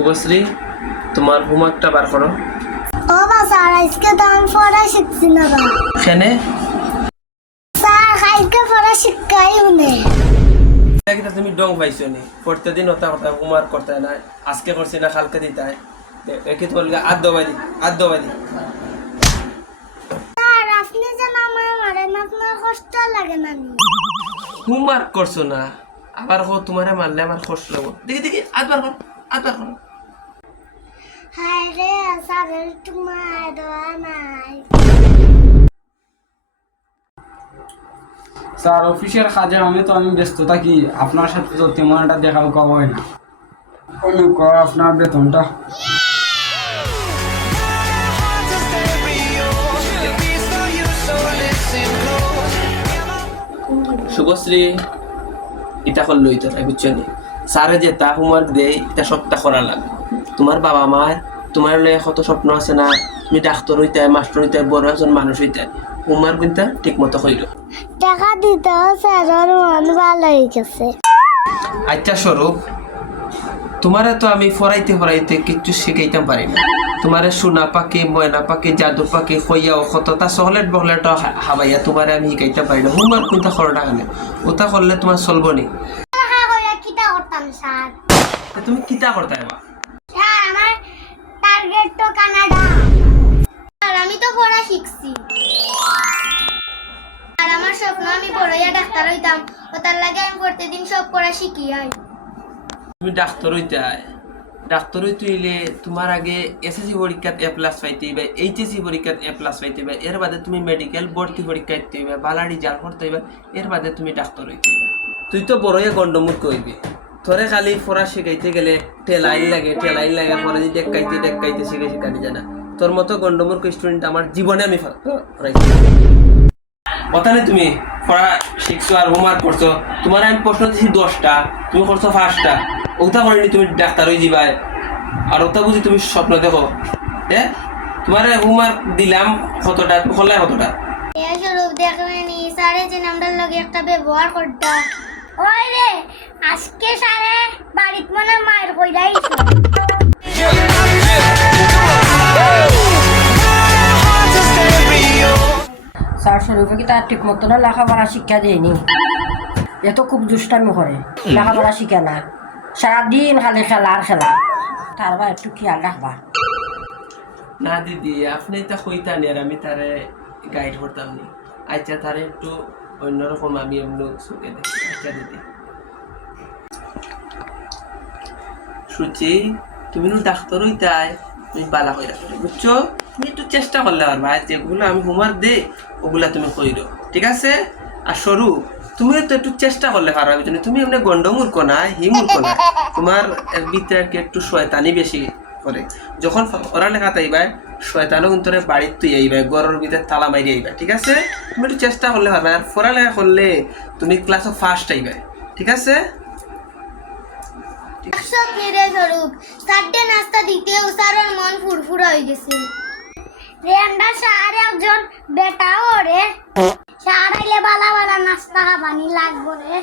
শুভশ্রী, তোমার হোমওয়ার্কটা বার করো। ও বা স্যার, আজকে তো আমি পড়া শিখছি না বা। কেনে? স্যার, আজকে পড়া শিখাই উনি। এটা তুমি ডং পাইছো নি? প্রতিদিন ওটা কথা হোমওয়ার্ক করতে না, আজকে করছি না কালকে দিতে হয়। একে তো বলবে আদ দবাদি। স্যার, আপনি যেন আমায় মারেন, আপনার কষ্ট লাগে না নি? হোমওয়ার্ক করছো না, আবার তোমারে মারলে আমার কষ্ট লাগবে। দেখি আদ বার করো। হায় রে, স্যারের তোমার দেওয়া নাই। স্যার, অফিসের কাজে আমি ব্যস্ত থাকি, আপনার সাথে তো তেমন একটা দেখা কম হয় না। আপনার বেতনটা শুভশ্রী, এটা করলোই তো বুঝছো নি? স্যারে যে তা হোমওয়ার্ক দেয় এটা সবটা করা লাগবে। তোমার বাবা মার তোমার লয়ে কত স্বপ্ন আছে না, তুমি ডাক্তার হইতে, মাস্টার হইতে, বড় একজন মানুষ হইতে। হোমওয়ার্ক কিন্তু ঠিক মতো কইরো। টাকা দিতেও স্যারের মন ভালো হয়ে গেছে। আচ্ছা স্বরূপ, তোমারে তো আমি ফরাইতে কিচ্ছু শিখাইতাম পারি না। তোমারে সোনা পাখি, ময়না পাখি, জাদু পাখি কইয়া কতটা চকলেট বকলেট হাবাইয়া তোমারে আমি শিখাইতে পারি না। হোমওয়ার্ক কিন্তু করো না কেন? ওটা করলে তোমার চলবো নি? কিটা করতাম স্যার? তুমি কিতা করতে পারবা? স্যার, আমার টার্গেট তো কানাডা। আর আমি তো পড়া শিখছি। আর আমার স্বপ্ন আমি পড়াইয়া ডাক্তার হইতাম। ওটার লাগে আমি প্রতিদিন সব পড়া শিখি আই। তুমি ডাক্তার হইতে হইলে তোমার আগে এসএসসি পরীক্ষাত A+ পাইতে হইবে, এইচএসসি পরীক্ষাত A+ পাইতে হইবে, এর বাদে তুমি মেডিকেল ভর্তি পরীক্ষা দিতে হইবে, বালা রেজাল্ট করতে হইবে, এর বাদে তুমি ডাক্তার হইতে হইবে। তুই তো বড়ই গন্ডমূর্খ হইবি। তোরে খালি পড়া শিখাইতে গেলে টেলাইন লাগে পরে যদি দেখাইতে শিখানি জানা। তোর মতো গন্ডমূর্খ স্টুডেন্ট আমার জীবনে আমি ওখানে তুমি পড়া শিখছো আর হোমওয়ার্ক করছো। তোমার আমি প্রশ্ন দিচ্ছি 10টা, তুমি করছো 5টা। ওটা করিনি তুমি ডাক্তার হয়ে যাবাই, আর ওটা বুঝি তুমি স্বপ্ন দেখো। তোমার হোমওয়ার্ক দিলাম কতটা, তুমি করলে কতটা? এই স্বরূপ দেখলেনি স্যারে যে নামটার লগে একটা ব্যবহার করতা। ওই রে, আজকে স্যারে বাড়িত মনে মায়ের কইরাই। স্যার, স্বরূপে কি তার ঠিক মতো না লেখাপড়া শিক্ষা দেয়নি? এ তো খুব দুষ্টামি করে, লেখাপড়া শিখে না, সারাদিন খালি খেলা আর খেলা। তার বা একটু খেয়াল রাখবা। না দিদি, আপনি তা কইতানি আর আমি তারে গাইড করতাম নি। আচ্ছা, তারে একটু অন্যরকম আমি এমনি চোখে দেখি। আচ্ছা দিদি। সুচি, তুমি ডাক্তার হইতাই, তুমি বালা হয়ে রাখো, বুঝছো? তুমি একটু চেষ্টা করলে পারবা। যেগুলো আমি হোমওয়ার্ক দেই ওগুলা তুমি কইরো, ঠিক আছে? আর সরু, তুমিও তো একটু চেষ্টা করলে পারবা। বুঝছো? তুমি এমনি গন্ডমূর্খ না, হিমূর্খ না। তোমার ভিতরে একটু শয়তানি বেশি করে। যখন পড়ালেখা তাইবা, শয়তানও কিন্তু বাড়ির তুই আইবা, ঘরের ভিতরে তালা মারি আইবা, ঠিক আছে? তুমি একটু চেষ্টা করলে পারবা। আর পড়ালেখা করলে তুমি ক্লাসে ফার্স্ট আইবা, ঠিক আছে? স্বপ্নের স্বরূপ সাড্ডে নাস্তা দিতেও স্যারের মন ফুরফুরা হয়ে গেছে। রেন্ডা স্যার একজন বেটাও রে, স্যার আইলে বালা বালা নাস্তা খাবানি লাগবো রে।